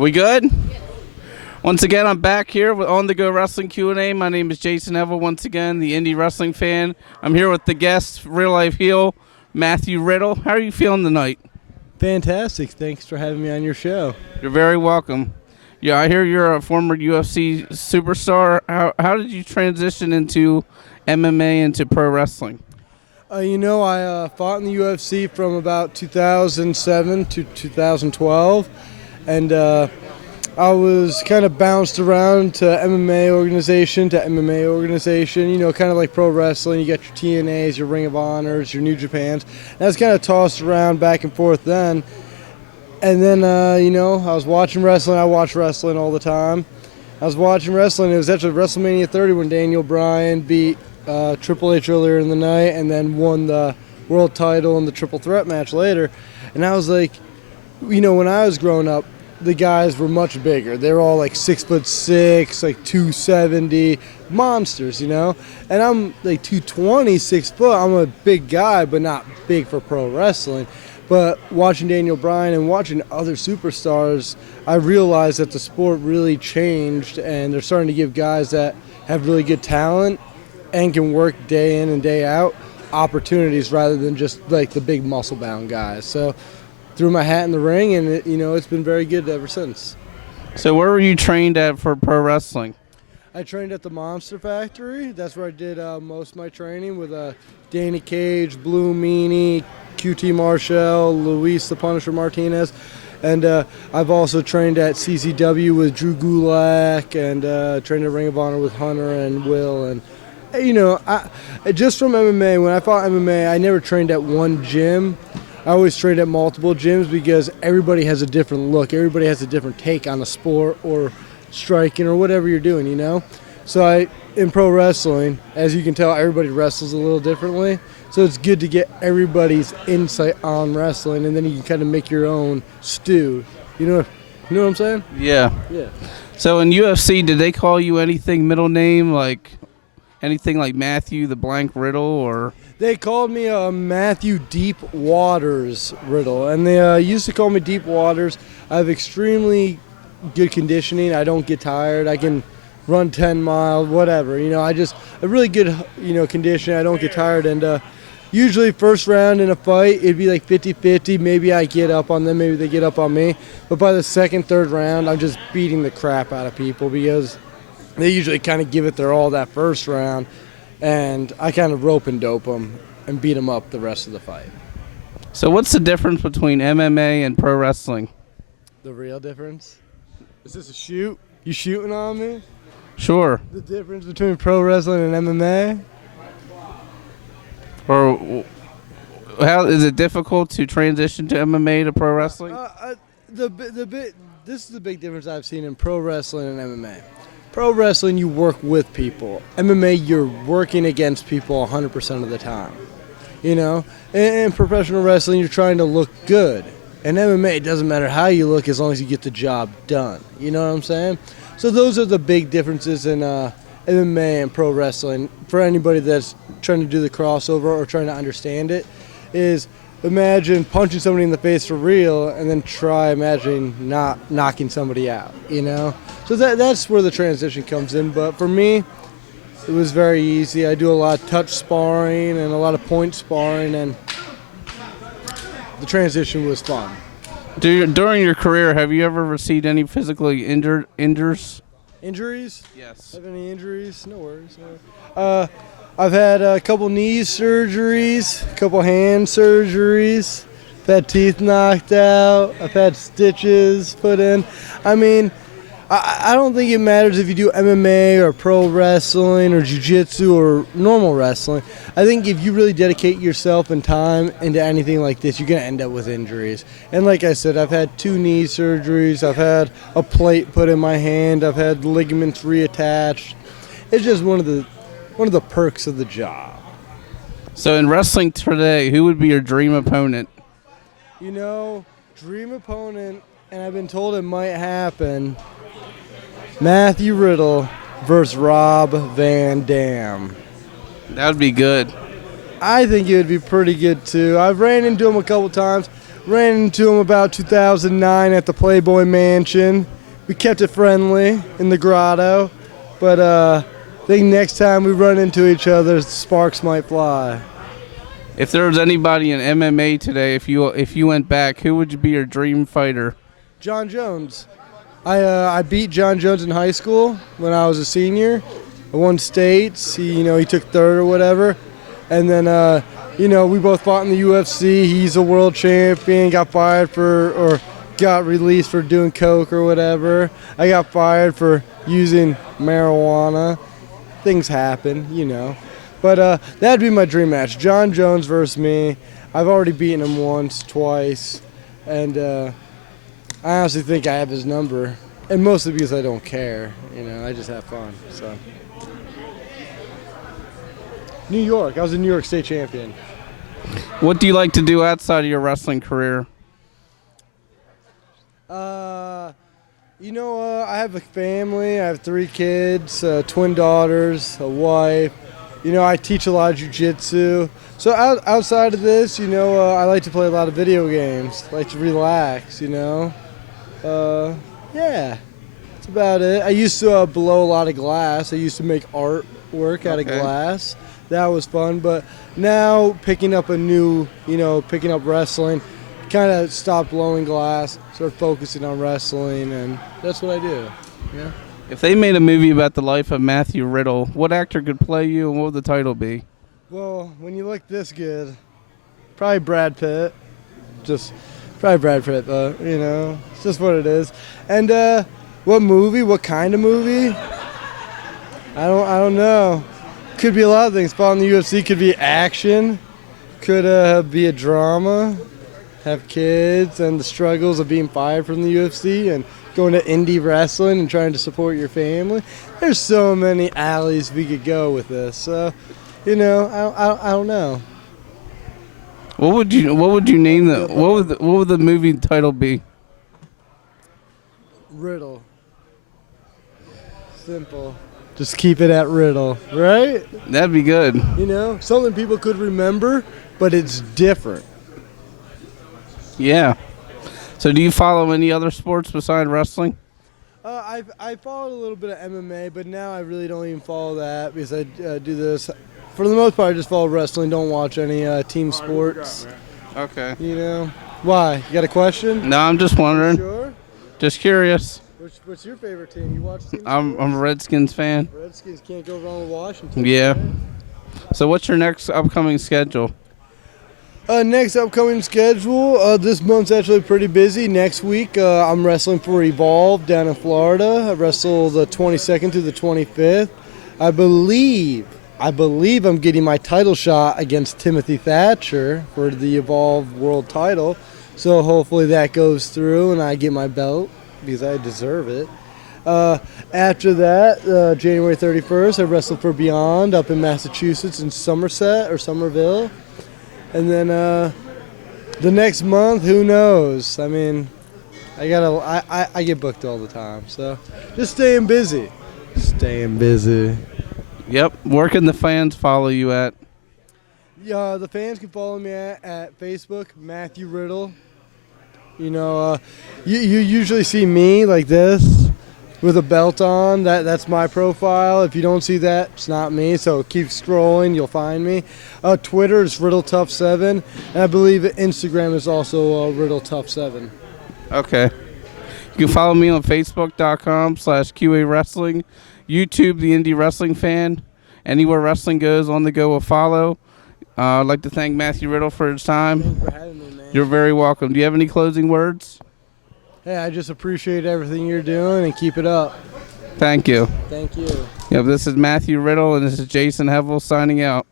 We good? Once again, I'm back here with On The Go Wrestling Q&A. My name is Jason Neville, once again, the Indie Wrestling Fan. I'm here with the guest, real-life heel, Matthew Riddle. How are you feeling tonight? Fantastic. Thanks for having me on your show. You're very welcome. Yeah, I hear you're a former UFC superstar. How did you transition into MMA, into pro wrestling? I fought in the UFC from about 2007 to 2012, and I was kind of bounced around to MMA organization to MMA organization, kind of like pro wrestling. You got your TNAs, your Ring of Honors, your New Japans. And I was kind of tossed around back and forth then. And then, I was watching wrestling. I watch wrestling all the time. I was watching wrestling. It was actually WrestleMania 30 when Daniel Bryan beat Triple H earlier in the night and then won the world title in the triple threat match later. And I was like, when I was growing up, the guys were much bigger. They were all like 6'6", like 270 monsters, And I'm like 220, 6 foot. I'm a big guy, but not big for pro wrestling. But watching Daniel Bryan and watching other superstars, I realized that the sport really changed, and they're starting to give guys that have really good talent and can work day in and day out opportunities rather than just like the big muscle-bound guys. So threw my hat in the ring, and it's been very good ever since. So where were you trained at for pro wrestling? I trained at the Monster Factory. That's where I did most of my training with Danny Cage, Blue Meanie, QT Marshall, Luis the Punisher Martinez. And I've also trained at CCW with Drew Gulak, and trained at Ring of Honor with Hunter and Will. And, I just from MMA, when I fought MMA, I never trained at one gym. I always trained at multiple gyms because everybody has a different look. Everybody has a different take on the sport or striking or whatever you're doing, So in pro wrestling, as you can tell, everybody wrestles a little differently. So it's good to get everybody's insight on wrestling, and then you can kind of make your own stew. You know what I'm saying? Yeah. Yeah. So in UFC, did they call you anything middle name, like anything like Matthew the Blank Riddle, or? They called me Matthew Deep Waters Riddle, and they used to call me Deep Waters. I have extremely good conditioning. I don't get tired. I can run 10 miles, whatever. I really good, conditioning. I don't get tired, and usually first round in a fight, it'd be like 50-50. Maybe I get up on them, maybe they get up on me. But by the second, third round, I'm just beating the crap out of people because they usually kind of give it their all that first round. And I kind of rope and dope them and beat them up the rest of the fight. So what's the difference between MMA and pro wrestling? The real difference? Is this a shoot? You shooting on me? Sure. The difference between pro wrestling and MMA? Or how is it difficult to transition to MMA to pro wrestling? This is the big difference I've seen in pro wrestling and MMA. Pro wrestling, you work with people. MMA, you're working against people 100% of the time. In professional wrestling, you're trying to look good. In MMA, it doesn't matter how you look as long as you get the job done. You know what I'm saying? So those are the big differences in MMA and pro wrestling. For anybody that's trying to do the crossover or trying to understand it, is imagine punching somebody in the face for real and then try imagining not knocking somebody out, So that's where the transition comes in. But for me, it was very easy. I do a lot of touch sparring and a lot of point sparring, and the transition was fun. During your career, have you ever received any physically injuries? Injuries? Yes. Have any injuries? No worries. I've had a couple knee surgeries, a couple hand surgeries. I've had teeth knocked out. I've had stitches put in. I don't think it matters if you do MMA or pro wrestling or jiu-jitsu or normal wrestling. I think if you really dedicate yourself and time into anything like this, you're going to end up with injuries. And like I said, I've had 2 knee surgeries. I've had a plate put in my hand. I've had ligaments reattached. It's just one of the perks of the job. So in wrestling today, who would be your dream opponent? Dream opponent, and I've been told it might happen, Matthew Riddle versus Rob Van Dam. That would be good. I think it would be pretty good, too. I've ran into him a couple times. Ran into him about 2009 at the Playboy Mansion. We kept it friendly in the grotto, but I think next time we run into each other, sparks might fly. If there was anybody in MMA today, if you went back, who would be your dream fighter? John Jones. I beat John Jones in high school when I was a senior. I won states. He took third or whatever, and then we both fought in the UFC. He's a world champion. Got fired or got released for doing coke or whatever. I got fired for using marijuana. Things happen, But that'd be my dream match. John Jones versus me. I've already beaten him once, twice, and I honestly think I have his number. And mostly because I don't care. I just have fun. So. New York. I was a New York State champion. What do you like to do outside of your wrestling career? I have a family. I have 3 kids, twin daughters, a wife. I teach a lot of jiu-jitsu. So outside of this, I like to play a lot of video games. I like to relax, Yeah, that's about it. I used to blow a lot of glass. I used to make artwork out of glass. That was fun. But now picking up wrestling, kind of stopped blowing glass, started focusing on wrestling, and that's what I do. Yeah. If they made a movie about the life of Matthew Riddle, what actor could play you, and what would the title be? Well, when you look this good, probably Brad Pitt. Probably Brad Pitt, though. It's just what it is. And what movie? What kind of movie? I don't know. Could be a lot of things. Following the UFC could be action. Could be a drama. Have kids and the struggles of being fired from the UFC and going to indie wrestling and trying to support your family. There's so many alleys we could go with this. So, I don't know. What would you name the what would the movie title be? Riddle. Simple. Just keep it at Riddle, right? That'd be good. Something people could remember, but it's different. Yeah. So do you follow any other sports besides wrestling? I followed a little bit of MMA, but now I really don't even follow that because I do this. For the most part, I just follow wrestling. Don't watch any team sports. Okay. Why? You got a question? No, I'm just wondering. Sure. Just curious. What's your favorite team? You watch team sports? I'm a Redskins fan. Redskins can't go wrong with Washington. Yeah. Right? So what's your next upcoming schedule? Next upcoming schedule, this month's actually pretty busy. Next week, I'm wrestling for Evolve down in Florida. I wrestle the 22nd through the 25th. I believe I'm getting my title shot against Timothy Thatcher for the Evolve World title. So hopefully that goes through and I get my belt because I deserve it. After that, January 31st, I wrestle for Beyond up in Massachusetts in Somerset or Somerville. And then the next month, who knows? I mean, I get booked all the time, so just staying busy. Yep. Where can the fans follow you at? Yeah, the fans can follow me at Facebook, Matthew Riddle. You usually see me like this with a belt on. That's my profile. If you don't see that, it's not me. So keep scrolling, you'll find me. Twitter is RiddleTough7, and I believe Instagram is also RiddleTough7. Okay. You can follow me on Facebook.com/QA Wrestling, YouTube, The Indie Wrestling Fan. Anywhere wrestling goes, on the go will follow. I'd like to thank Matthew Riddle for his time. Thanks for having me, man. You're very welcome. Do you have any closing words? Hey, I just appreciate everything you're doing and keep it up. Thank you. Thank you. Yep, this is Matthew Riddle, and this is Jason Hevel signing out.